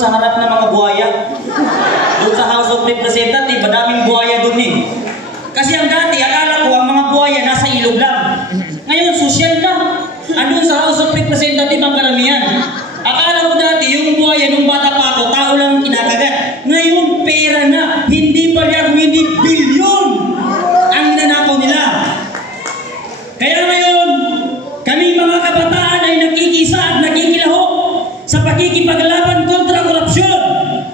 sa harap ng mga buhaya. Doon sa House of Representatives, madaming buhaya doon eh. Kasi ang dati, akala ko ang mga buhaya nasa ilog lang. Ngayon, social na. Andun sa House of Representatives ang karamihan. Akala ko dati, yung buhaya nung bata pa ako, tao lang ang kinakagat. Ngayon, pera na. Hindi pa yan, hindi bilyon ang ninanakaw nila. Kaya ngayon, kami mga kabataan ay nakikisa at nakikilahok sa pakikipaglaban kontra korupsyon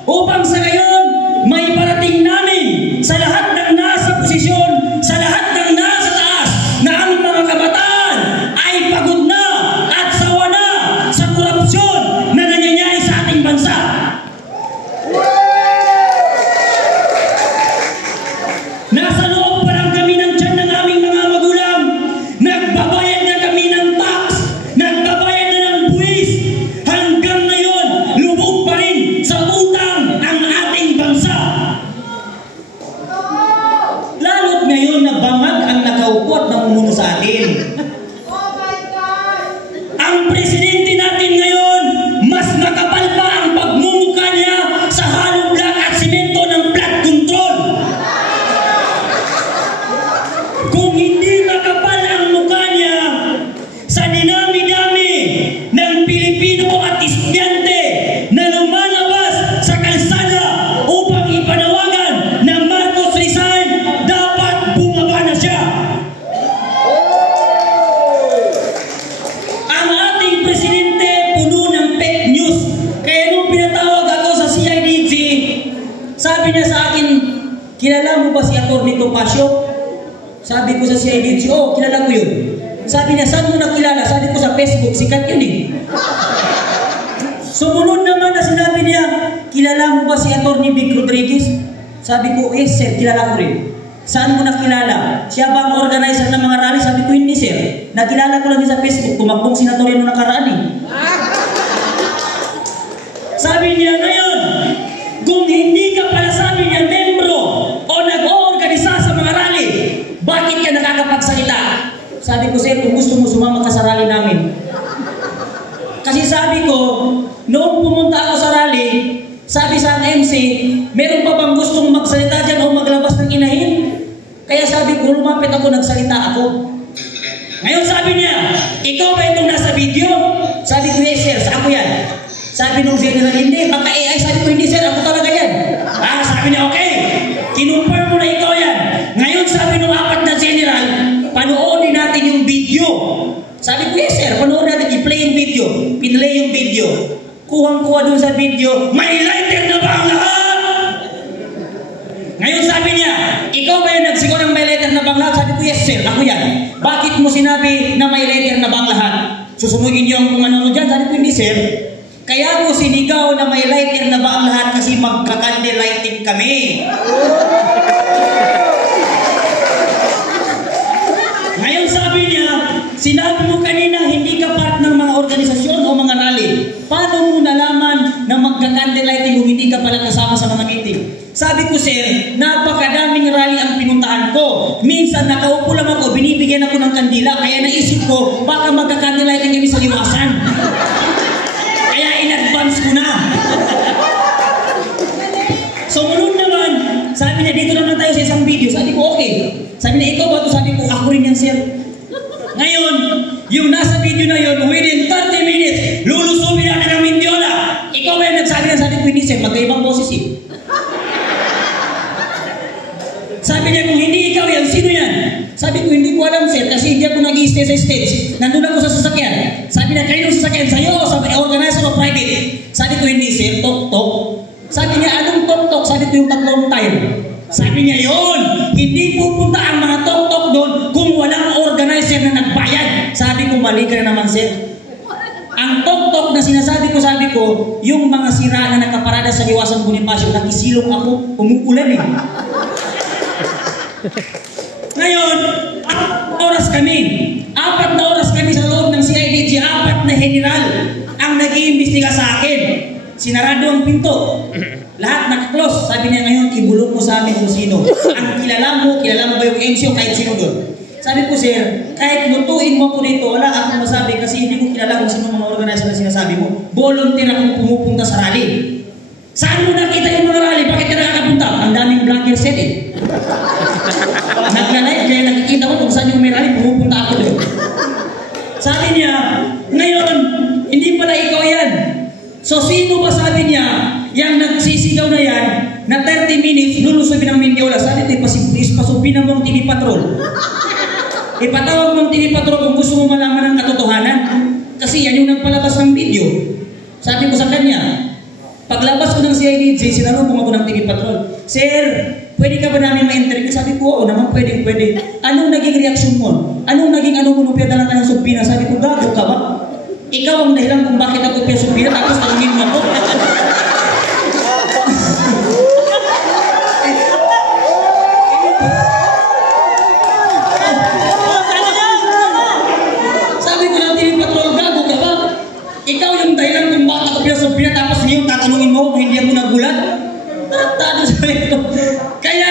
upang sa ngayon may parating namin sa lahat ng nasa posisyon, sa lahat ng nasa taas, na ang mga kabataan ay pagod na at sawa na sa korupsyon na nangyayari sa ating bansa. Nasa loob pa lang kami ng tiyan ng aming mga magulang. Nagbabayad na kami ng tax, nagbabayad na ng buwis. Hanggang ngayon, lubog pa rin sa utang ang ating bansa. Lalo't ngayon na bangag ang nakaupo at namumuno sa atin. Ang presidente natin ngayon, mas makapal pa ang pagmumukha niya sa hollow block at simento ng flood control. Kung hindi makapal ang mukha niya sa dinami-dami ng Pilipino at estudyante na lumalabas sa kalsada upang ipanawagan na Marcos resign, dapat bumaba na siya. Ang ating presidente puno ng fake news. Kaya nung pinatawag ako sa CIDG, sabi niya sa akin, kilala mo ba si Atty. Topacio? Sabi ko sa CIDG, oh, kilala ko yun. Sabi niya, saan mo nakilala? Sabi ko sa Facebook, sikat yun eh. Sumunod naman na sinabi niya, kilala mo ba si Atty. Vic Rodriguez? Sabi ko, yes sir, kilala ko rin. Saan mo nakilala? Siya ba ang organizer ng mga rally? Sabi ko, hindi sir. Nakilala ko lang sa Facebook, tumakbong senatorya nung nakaraan eh. Sabi niya, ngayon, kung hindi ka pala, sabi niya, membro o nag-oorganisa sa mga rally, bakit ka nakakapagsalita? Sabi ko, sir, kung gusto mo sumama ka sa rally namin. Kasi sabi ko, noong pumunta ako sa rally, sabi sa MC, meron pa bang gustong magsalita dyan o maglabas ng inahin? Kaya sabi ko, lumapit ako, nagsalita ako. Ngayon sabi niya, ikaw ba itong nasa video? Sabi ko, yes sir, ako yan. Sabi nung general, hindi, baka AI. Sabi ko, hindi sir, ako talaga yan. Sabi niya, okay, kinumper mo na ikaw yan. Ngayon sabi nung apat na general, panoodin natin yung video. Sabi ko, yes sir, panoodin natin, i-play yung video. Pinlay yung video. Kuhang-kuha dun sa video, may lighter na ba ang lahat? Ngayon sabi niya, ikaw ba yung nagsigaw ng may lighter na bang lahat? Sabi ko, yes sir, ako yan. Bakit mo sinabi na may lighter na bang lahat? Susumugin niyo ang kung ano dyan? Sabi ko, hindi sir. Kaya ko sinigaw na may lighter na ba ang lahat kasi magka-candle lighting kami. Ngayon sabi niya, sinabi mo kanina hindi ka part ng mga organisasyon o mga rally. Paano mo nalaman na magka-candle lighting kung hindi ka pala kasama sa mga meeting? Sabi ko sir, napakadaming rally ang pinuntahan ko. Minsan nakaupo lang ako, binibigyan ako ng kandila. Kaya naisip ko, baka magka-candle lighting kami sa liwasan. Kaya in-advance ko na. Sumunod naman, sabi niya, dito naman tayo sa isang video. Sabi ko, okay. Sabi niya, ikaw ba ito? Sabi ko, ako rin yan, sir. Ngayon, yung nasa video na yun, within 30 minutes, lulusubin natin ang Mindiola. Ikaw ba yung nagsabi na? Sabi ko, hindi, sir. Magkaibang boses eh. Sabi niya, kung hindi ikaw yan, sino yan? Sabi ko, hindi ko alam, sir, kasi hindi ako nag-i-stay sa stage. Nandun ako sa sasakyan. Sabi niya, kayo sa sasakyan, sa'yo, sabi, organizer o private. Sabi ko, hindi, sir, tok-tok. Sabi niya, anong tok-tok? Sabi ko, yung tatlong time. Sabi niya, yun, hindi pupunta ang mga tok-tok doon kung walang organizer na nagbayad. Sabi ko, mali ka na naman, sir. Ang tok-tok na sinasabi ko, sabi ko, yung mga sira na nakaparada sa Liwasan Bonifacio, nakisilong ako, umuulan eh. Ngayon, 4 oras kami. 4 na oras kami sa loob ng CIDG, 4 na general ang nag-iimbestiga sa akin. Sinarado ang pinto. Lahat naka-close. Sabi niya ngayon, ibulong mo sa amin kung sino. Ang kilala mo ba yung MC o kahit sino doon? Sabi ko, sir, kahit lutuin mo ko dito, wala akong masabi kasi hindi ko kilala kung sino mga organizer na sinasabi mo. Volunteer akong pumupunta sa rally. Saan mo nakita yung mga rally? Bakit ka nakakapunta? Ang daming vlogger set eh. Nagla-live kaya nakikita ko kung saan yung may rally, pumupunta ako doon. Sabi niya, ngayon, hindi pala ikaw yan. So sino ba sabi niya, yung nagsisigaw na yan, na 30 minutes, lulusubin ang Mindiola. Sabi niya, pasupin mo ang TV Patrol. Ipatawag mo ang TV Patrol kung gusto mo malaman ang katotohanan. Kasi yan yung nagpalabas ng video. Sabi ko sa kanya, paglabas ko ng CIDJ, sinalubong ako ng TV Patrol. Sir, pwede ka ba namin ma-interview? Sabi ko, oo naman, pwede. Anong naging reaksyon mo? Anong naging pinadalan ka ng sumpina? Sabi ko, gago ka ba? Ikaw ang dahilan kung bakit ako pinasumpina, tapos tanungin mo ako. Sabi ko ng TV Patrol, gago ka ba? Ikaw yung dahilan kung bakit ako pinasumpina, tapos ngayon tatanungin mo kung hindi ako nagulat. Tarantado sabi ko. Kaya